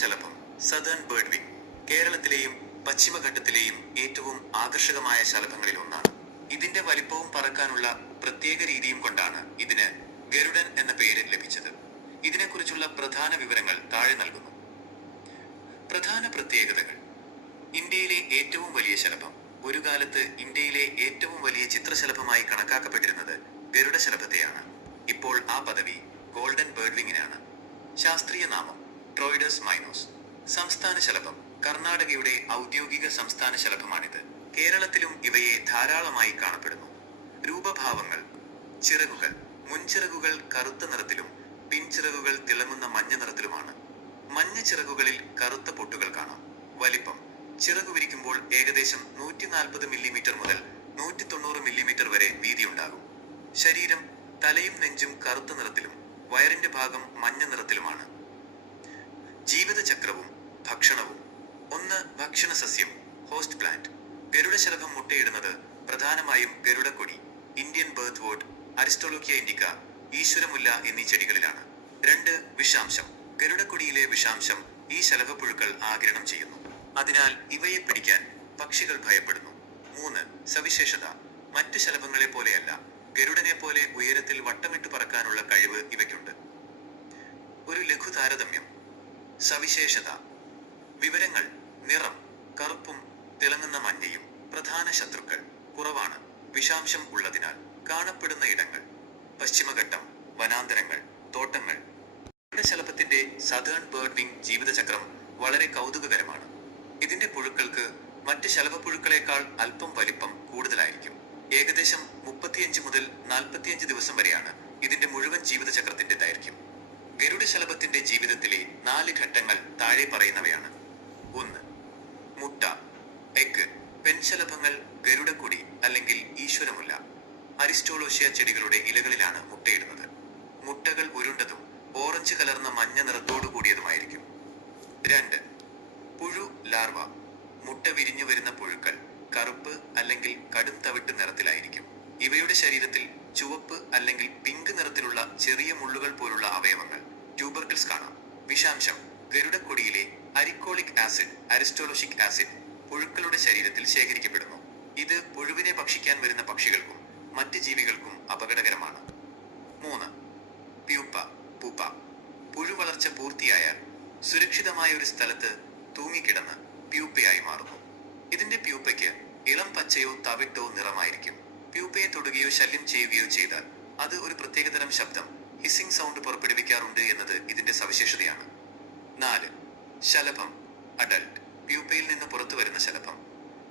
ശലഭം southern bird wing കേരളത്തിലെയും പശ്ചിമഘട്ടത്തിലെയും ഏറ്റവും ആകർഷകമായ ശലഭങ്ങളിൽ ഒന്നാണ്. ഇതിന്റെ വലിപ്പവും പറക്കാനുള്ള പ്രത്യേക രീതിയും കൊണ്ടാണ് ഇതിന് ഗരുഡൻ എന്ന പേര് ലഭിച്ചത്. ഇതിനെക്കുറിച്ചുള്ള പ്രധാന വിവരങ്ങൾ താഴെ നൽകുന്നു. പ്രധാന പ്രത്യേകതകൾ. ഇന്ത്യയിലെ ഏറ്റവും വലിയ ശലഭം. ഒരു കാലത്ത് ഇന്ത്യയിലെ ഏറ്റവും വലിയ ചിത്രശലഭമായി കണക്കാക്കപ്പെട്ടിരുന്നത് ഗരുഡശലഭത്തെയാണ്. ഇപ്പോൾ ആ പദവി ഗോൾഡൻ ബേർഡ് വിങ്ങിനാണ്. ശാസ്ത്രീയ നാമം ട്രോയിഡസ് മൈനോസ്. സംസ്ഥാന ശലഭം. കർണാടകയുടെ ഔദ്യോഗിക സംസ്ഥാന ശലഭമാണിത്. കേരളത്തിലും ഇവയെ ധാരാളമായി കാണപ്പെടുന്നു. രൂപഭാവങ്ങൾ. ചിറകുകൾ. മുൻചിറകുകൾ കറുത്ത നിറത്തിലും പിൻചിറകുകൾ തിളങ്ങുന്ന മഞ്ഞ നിറത്തിലുമാണ്. മഞ്ഞ ചിറകുകളിൽ കറുത്ത പൊട്ടുകൾ കാണാം. വലിപ്പം. ചിറകു വിരിക്കുമ്പോൾ ഏകദേശം 140 മില്ലിമീറ്റർ മുതൽ 190 മില്ലിമീറ്റർ വരെ വീതിയുണ്ടാകും. ശരീരം. തലയും നെഞ്ചും കറുത്ത നിറത്തിലും വയറിന്റെ ഭാഗം മഞ്ഞ നിറത്തിലുമാണ്. ജീവിതചക്രവും ഭക്ഷണവും. 1. ഭക്ഷണ സസ്യം ഹോസ്റ്റ് പ്ലാന്റ്. ഗരുഡശലഭം മുട്ടയിടുന്നത് പ്രധാനമായും ഗരുഡക്കൊടി, ഇന്ത്യൻ ബേർത്ത് വോർഡ്, അരിസ്റ്റോലോക്കിയ ഇൻഡിക്ക, ഈശ്വരമുല്ല എന്നീ ചെടികളിലാണ്. 2. വിഷാംശം. ഗരുഡക്കൊടിയിലെ വിഷാംശം ഈ ശലഭപ്പുഴുക്കൾ ആഗിരണം ചെയ്യുന്നു. അതിനാൽ ഇവയെ പിടിക്കാൻ പക്ഷികൾ ഭയപ്പെടുന്നു. 3. സവിശേഷത. മറ്റ് ശലഭങ്ങളെ പോലെയല്ല, ഗരുഡനെ പോലെ ഉയരത്തിൽ വട്ടമിട്ട് പറക്കാനുള്ള കഴിവ് ഇവയ്ക്കുണ്ട്. ഒരു ലഘു താരതമ്യം. സവിശേഷത. വിവരങ്ങൾ. നിറം കറുപ്പും തിളങ്ങുന്ന മഞ്ഞയും. പ്രധാന ശത്രുക്കൾ കുറവാണ്, വിഷാംശം ഉള്ളതിനാൽ. കാണപ്പെടുന്ന ഇടങ്ങൾ. പശ്ചിമഘട്ടം, വനാന്തരങ്ങൾ, തോട്ടങ്ങൾ. ഗരുഡശലഭത്തിന്റെ സദേൺ ബേർഡ് വിങ് ജീവിതചക്രം വളരെ കൗതുകകരമാണ്. ഇതിന്റെ പുഴുക്കൾക്ക് മറ്റ് ശലഭപ്പുഴുക്കളേക്കാൾ അല്പം വലിപ്പം കൂടുതലായിരിക്കും. ഏകദേശം 35 മുതൽ 45 ദിവസം വരെയാണ് ഇതിന്റെ മുഴുവൻ ജീവിതചക്രത്തിന്റെ ദൈർഘ്യം. ഗരുഡശലഭത്തിന്റെ ജീവിതത്തിലെ 4 ഘട്ടങ്ങൾ താഴെ പറയുന്നവയാണ്. 1. മുട്ട, എഗ്. പെൺശലഭങ്ങൾ ഗരുഡക്കൊടി അല്ലെങ്കിൽ ഈശ്വരമുല്ല, അരിസ്റ്റോലോഷ്യ ചെടികളുടെ ഇലകളിലാണ് മുട്ടയിടുന്നത്. മുട്ടകൾ ഉരുണ്ടതും ഓറഞ്ച് കലർന്ന മഞ്ഞ നിറത്തോടു കൂടിയതുമായിരിക്കും. 2. പുഴു ലാർവ. മുട്ട വിരിഞ്ഞു വരുന്ന പുഴുക്കൾ കറുപ്പ് അല്ലെങ്കിൽ കടും തവിട്ട് നിറത്തിലായിരിക്കും. ഇവയുടെ ശരീരത്തിൽ ചുവപ്പ് അല്ലെങ്കിൽ പിങ്ക് നിറത്തിലുള്ള ചെറിയ മുള്ളുകൾ പോലുള്ള അവയവങ്ങൾ, ട്യൂബർക്കിൾസ് കാണാം. വിഷാംശം. ഗരുഡക്കൊടിയിലെ അരിക്കോളിക് ആസിഡ്, അരിസ്റ്റോലോഷിക് ആസിഡ് പുഴുക്കളുടെ ശരീരത്തിൽ ശേഖരിക്കപ്പെടുന്നു. ഇത് പുഴുവിനെ ഭക്ഷിക്കാൻ വരുന്ന പക്ഷികൾക്കും മറ്റ് ജീവികൾക്കും അപകടകരമാണ്. 3. പ്യൂപ്പ, പൂപ്പ. പുഴു വളർച്ച പൂർത്തിയായാൽ സുരക്ഷിതമായ ഒരു സ്ഥലത്ത് തൂങ്ങിക്കിടന്ന് പ്യൂപ്പയായി മാറുന്നു. ഇതിന്റെ പ്യൂപ്പയ്ക്ക് ഇളം പച്ചയോ തവിട്ടോ നിറമായിരിക്കും. പ്യൂപ്പയെ തൊടുകയോ ശല്യം ചെയ്യുകയോ ചെയ്താൽ അത് ഒരു പ്രത്യേകതരം ശബ്ദം, ഹിസ്സിംഗ് സൗണ്ട് പുറപ്പെടുവിക്കാറുണ്ട് എന്നത് ഇതിന്റെ സവിശേഷതയാണ്. 4. ശലഭം അഡൽട്ട്. പ്യൂപ്പയിൽ നിന്ന് പുറത്തു വരുന്ന ശലഭം.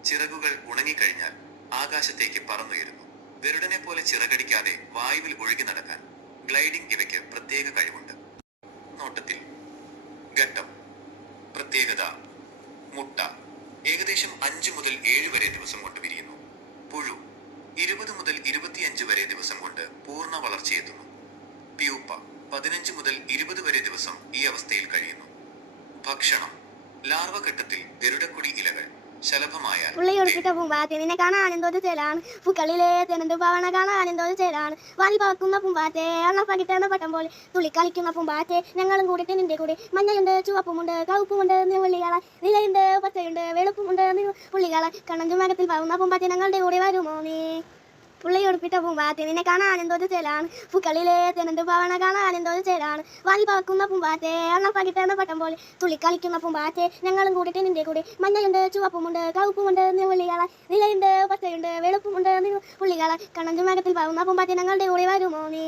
ചിറകുകൾ ഉണങ്ങിക്കഴിഞ്ഞാൽ ആകാശത്തേക്ക് പറന്നുയരുന്നു. ഗരുഡനെ പോലെ ചിറകടിക്കാതെ വായുവിൽ ഒഴുകി നടക്കാൻ ഗ്ലൈഡിംഗ് ഇവയ്ക്ക് പ്രത്യേക കഴിവുണ്ട്. നോട്ടത്തിൽ. ഘട്ടം. പ്രത്യേകത. മുട്ട ഏകദേശം 5 മുതൽ 7 വരെ ദിവസം കൊണ്ട് വിരിയുന്നു. പുഴു 20 മുതൽ 25 വരെ ദിവസം കൊണ്ട് പൂർണ്ണ വളർച്ചയെത്തുന്നു. പ്യൂപ്പ 15 മുതൽ 20 വരെ ദിവസം ഈ അവസ്ഥയിൽ കഴിയുന്നു. ഭക്ഷണം. ലാർവ ഘട്ടത്തിൽ ഗരുഡക്കൊടി ഇലകൾ. ശലഭമായാൽ പൂമ്പാറ്റെ നിന്നെ കാണാൻ എന്തോരു ചേലാണ്, പൂക്കളിലെ തെനന്തു പവണ കാണാൻ എന്തോരു ചേലാണ്. വാലി പറക്കുന്ന പൂമ്പാറ്റെ, അണ്ണപ്പകിട്ടുന്ന പട്ടം പോലെ തുള്ളി കളിക്കുന്ന പൂമ്പാറ്റെ, ഞങ്ങളും കൂടിയിട്ട് നിന്റെ കൂടെ. മഞ്ഞയുണ്ട്, ചുവപ്പുമുണ്ട്, കറുപ്പുമുണ്ട്, പുള്ളികള. നിലയുണ്ട്, പച്ചയുണ്ട്, വെളുപ്പുമുണ്ട്, പുള്ളികള. കണ്ണഞ്ചു മരത്തിൽ പറന്ന പൂമ്പാറ്റെ ഞങ്ങളുടെ കൂടെ വരുമോ നീ? പുള്ളിയൊടുപ്പിട്ട പൂമ്പാറ്റെ നിന്നെ കാണാൻ എന്തോരു ചേലാണ്, പൂക്കളിലെ തെനന്തു പവണ കാണാൻ എന്തോരു ചേലാണ്. വാലി പറക്കുന്ന പൂമ്പാറ്റെ, അണ്ണപ്പകിട്ടുന്ന പട്ടം പോലെ തുള്ളി കളിക്കുന്ന പൂമ്പാറ്റെ, ഞങ്ങളും കൂടിയിട്ട് നിന്റെ കൂടെ. മഞ്ഞയുണ്ട്, ചുവപ്പുമുണ്ട്, കറുപ്പുമുണ്ട്, പുള്ളികള. നിലയുണ്ട്, പച്ചയുണ്ട്, വെളുപ്പുമുണ്ട്, പുള്ളികള. കണ്ണഞ്ചു മരത്തിൽ പറന്ന പൂമ്പാറ്റെ ഞങ്ങളുടെ കൂടെ വരുമോ നീ?